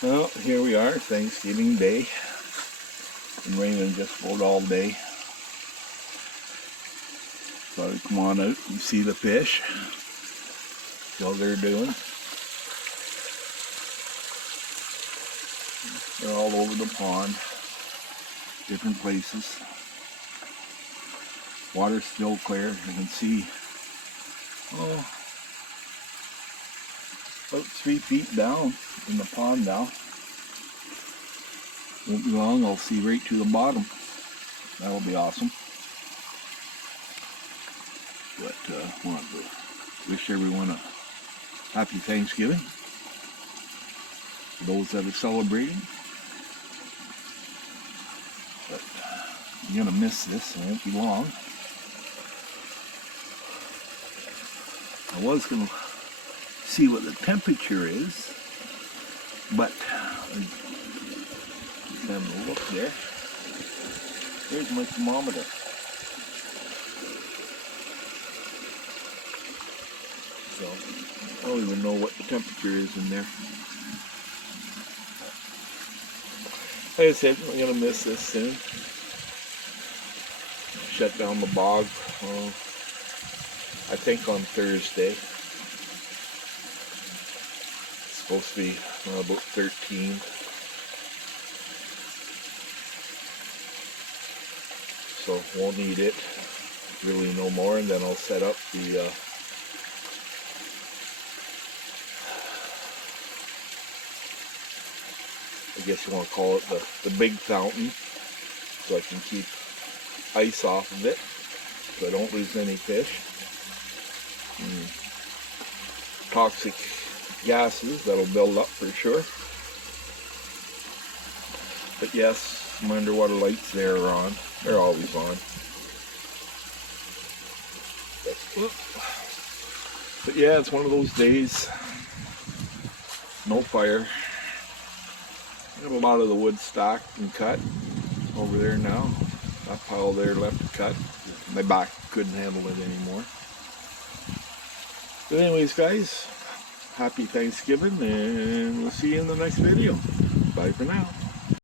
Well, here we are, Thanksgiving Day. Been raining just about all day. Thought I'd come on out and see the fish. See how they're doing. They're all over the pond, different places. Water's still clear. You can see, about 3 feet down in the pond now. Won't be long, I'll see right to the bottom. That'll be awesome. But want to wish everyone a happy Thanksgiving. For those that are celebrating. But you're gonna miss this, it won't be long. I was gonna see what the temperature is, but I'm having a look there. There's my thermometer. So I don't even know what the temperature is in there. Like I said, I'm gonna miss this soon. Shut down the bog, I think on Thursday. It's supposed to be about 13. So won't need it really no more, and then I'll set up the I guess you want to call it the big fountain, so I can keep ice off of it so I don't lose any fish. Toxic gases that'll build up for sure. But yes, my underwater lights there are on. They're always on. But yeah, it's one of those days. No fire. I got a lot of the wood stacked and cut over there now. That pile there left to cut. My back couldn't handle it anymore. But anyways, guys, happy Thanksgiving, and we'll see you in the next video. Bye for now.